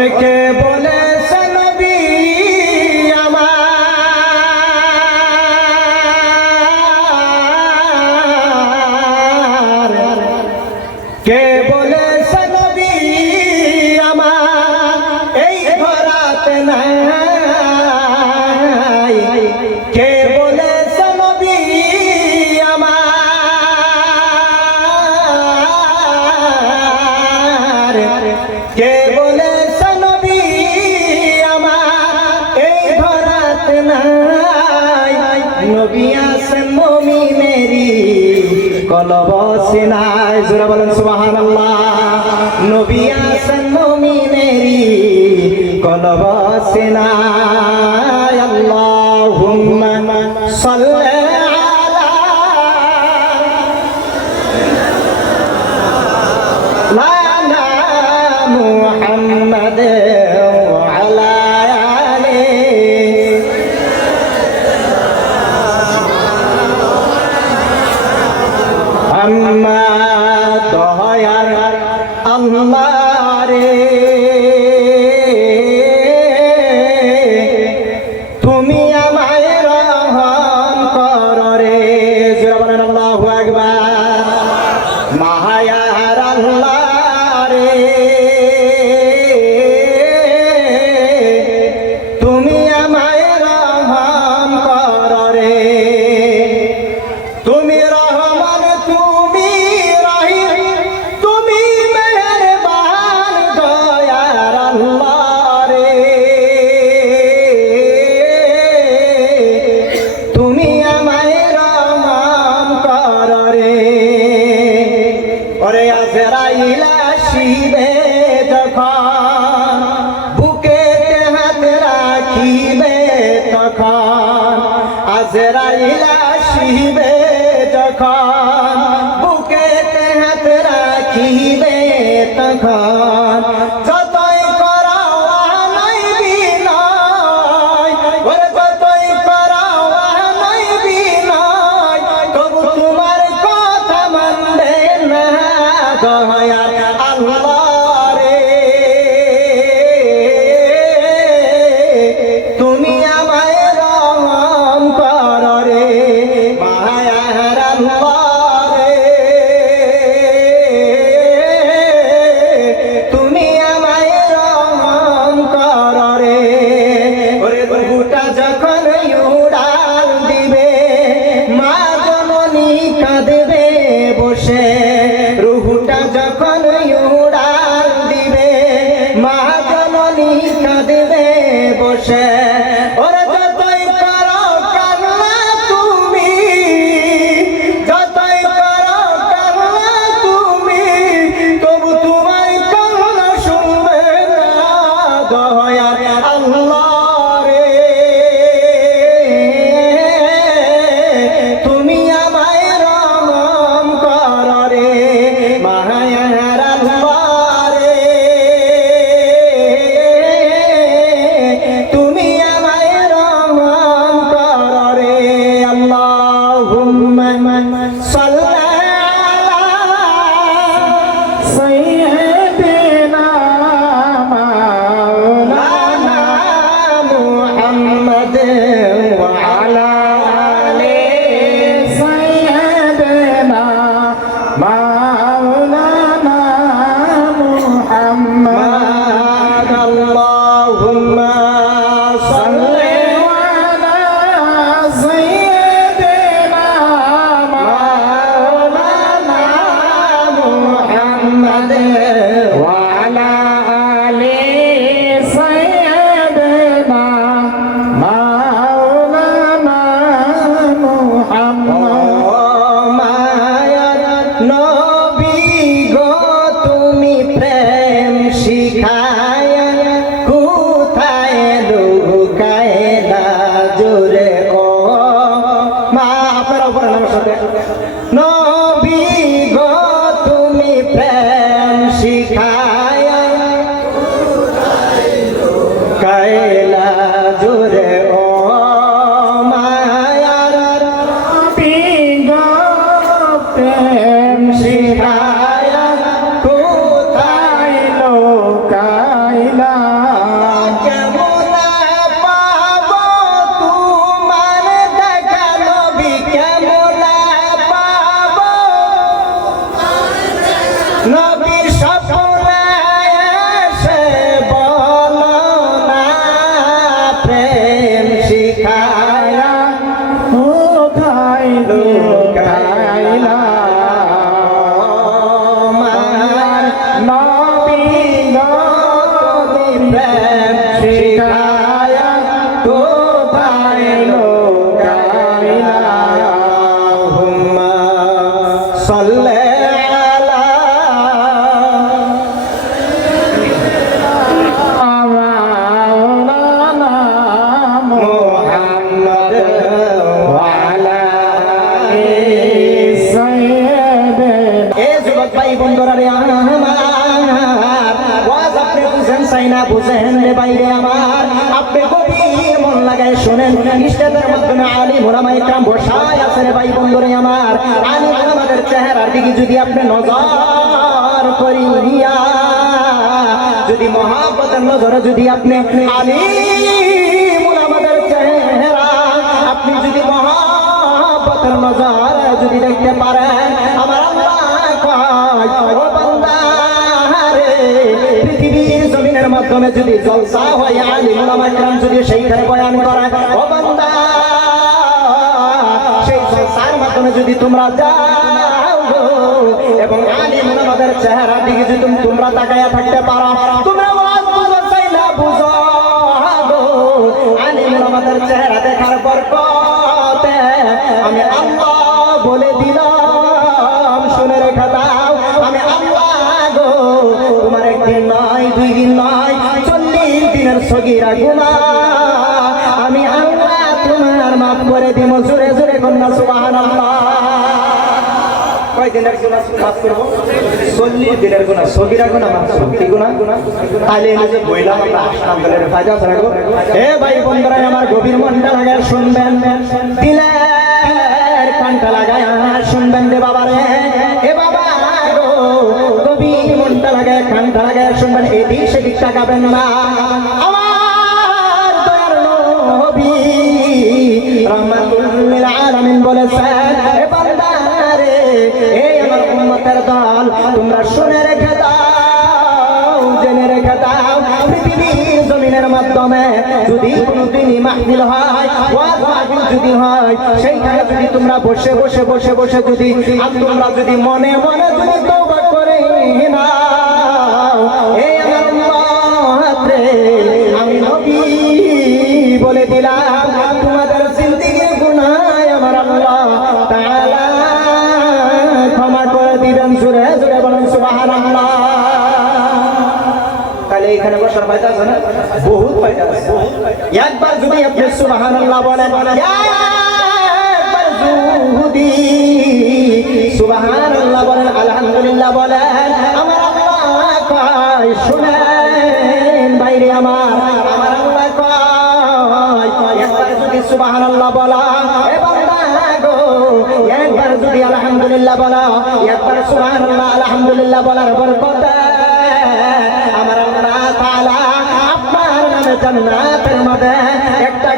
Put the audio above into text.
ওরে কে বলেছে নবী আমার, কে বলেছে নবী আমার এই ধরাতে নাই, কে বলেছে নবী আমার, কে বলেছে নবী আমার এই ধরাতে নাই, নবী আছেন মুমিনেরই কলব সিনায়। জোরে বলেন সুবহানাল্লাহ। নবী আছেন মুমিনেরই কলব সিনায়। আল্লাহুম্মা সাল্লি আলা মুহাম্মাদ ওয়া আলা আলিহি। আম্মা দয়ার আল্লাহ রে, তুমি আমায় রহম করো রে। জোরে বলেন আল্লাহু আকবার। মায়ার আল্লাহ রে, তুমি আমায় রহম করো রে। তুমি রহমান, তুমি রহিম, তুমি মেহেরবান দয়ার আল্লাহ রে, তুমি আমায় রহম করো রে। ওরে আজরাইল আসিবে যখন, বুকেতে হাত রাখিবে তখন, আজরাইল আসিবে যখন, বুকেতে হাত রাখিবে তখন, যতই করাও নাই বিনয়, ওরে যতই করাও নাই বিনয়, তবু তোমার কথা মানবে না দয়ার আল্লাহ রে, তুমি আমায় রহম করো রে। মায়ার আল্লাহ রে, তুমি আমায় রহম করো রে। ওরে বুটা যখন উড়াল দিবে, মা জননী কাঁদবে বসে, রুহুটা যখন উড়াল দিবে, মা জননী কাঁদবে বসে। ওরে যতই করো কান্না তুমি, যতই করো কান্না তুমি, তবু তোমার কান্না শুনবে না দয়ার আল্লাহ রে, তুমি আমায় রহম করো রে। মায়ার আল্লাহ রে, তুমি আমায় রহম করো রে। আল্লাহুম্মা সাল্লি আলা সাইয়্যিদিনা মাওলানা মুহাম্মাদ ওয়া আলা আলি সাইয়্যিদিনা মাওলানা মুহাম্মাদ। আল্লাহুম্মা সাল্লি আলা সাইয়্যিদিনা মাওলানা মুহাম্মাদ ওয়া আলা আলি সাইয়্যিদিনা মাওলানা মুহাম্মাদ। মায়ার নবী গো, তুমি প্রেম শিখায়া কোথায় লুকায়লা জোরে ও মা। আপনারা উপরে আমার সাথে, নবী গো তুমি প্রেম শিখায়া কায়লা জোরে ও মায়ার নবী গো প্রেম শিখায়া কোথায় লোকাইলা চাই না বুঝেন রে বাইরে আমার, আপনি গভীর মন লাগায় শোনেন। স্টেজের মাধ্যমে আলিম ওলামা ইকরাম বসায় আছে রে ভাই বন্ধুরে আমার। আলিম ওলামাদের চেহারার দিকে যদি আপনি নজর করিয়া, যদি মহাব্বতের নজরে যদি আপনি আলিম ওলামাদের চেহারা আপনি যদি মহাব্বতের নজরে যদি দেখতে পারেন, আমার আল্লাহ কয় ও বান্দা রে, পৃথিবীর জমিনের মাধ্যমে যদি জলসা হয় আলিম ওলামা ইকরাম যদি সেইখানে বয়ান করে, ও বান্দা সেই জলসার মাধ্যমে যদি তোমরা যাও গো এবং আলিম ওলামাদের চেহারা দিকে যদি তোমরা তাকায়া থাকতে পারো, তোমরা ওয়াজ বুঝো চাই না বুঝো গো, আলিম ওলামাদের চেহারা দেখার বরকতে আমি আল্লাহ বলে দিলাম, শুনে রেখে দাও, আমি আল্লাহ গো তোমার একদিন নয়, 2 দিন নয়, 40 দিনের সগীরা গুনাহ আমি আল্লাহ তোমার মাফ করে দিব। জোরে জোরে কন্যা সুবহানাল্লাহ। কয় দিনের গুনাহ মাফ করব? 40 দিনের গুনাহ, সগীরা গুনাহ মাফ করব। কি গুনাহ? তাহলে এই যে বইলাম আমরা আলহামদুলিল্লাহ ফায়দা থাকো। হে ভাই বন্ধুরা আমার, গভীর মনটা লাগায় শুনবেন, দিলের কানটা লাগায় শুনবেন রে বাবা রে, এ বাবা গো গভীর মনটা লাগায় কানটা লাগায় শুনবেন, এদিক সেদিক তাকাবেন না। আমার দয়ার নবী রাহমাতুল লিল আলামিন বলেছেন, এ বান্দা রে, এই আমার উম্মতের দল, তোমরা শুনে রেখে দাও, জেনে রেখে দাও, পৃথিবীর জমিনের মাধ্যমে যদি কোনদিনই মাহফিল হয়, ওয়াজ মাহফিল যদি হয়, সেইখানে যদি তোমরা বসে বসে বসে বসে যদি তোমরা যদি মনে মনে যদি তওবা করে নাও, এই আমার উম্মত রে, আমি নবী বলে দিলাম, তোমাদের জিন্দেগির গুনাহ আমার আল্লাহ তাআলা ক্ষমা করে দিবেন। জোরে জোরে বলেন সুবহানাল্লাহ। তাহলে এখানে বসার ফায়দা আছে না? বহুত ফায়দা আছে। একবার যদি আপনি সুবহানাল্লাহ বলেন, একবার যদি সুবহানাল্লাহ বলেন, আলহামদুলিল্লাহ বলেন, আমার আল্লাহ কয় শুনেন বাইরে আমার আল্লাহ কয় একবার যদি সুবহানাল্লাহ বলা, এ বান্দা গো একবার যদি আলহামদুলিল্লাহ বলা, একবার সুবহানাল্লাহ আলহামদুলিল্লাহ বলার বরকতে আমার আল্লাহ তাআলা আপনার নামে জান্নাতের মধ্যে একটা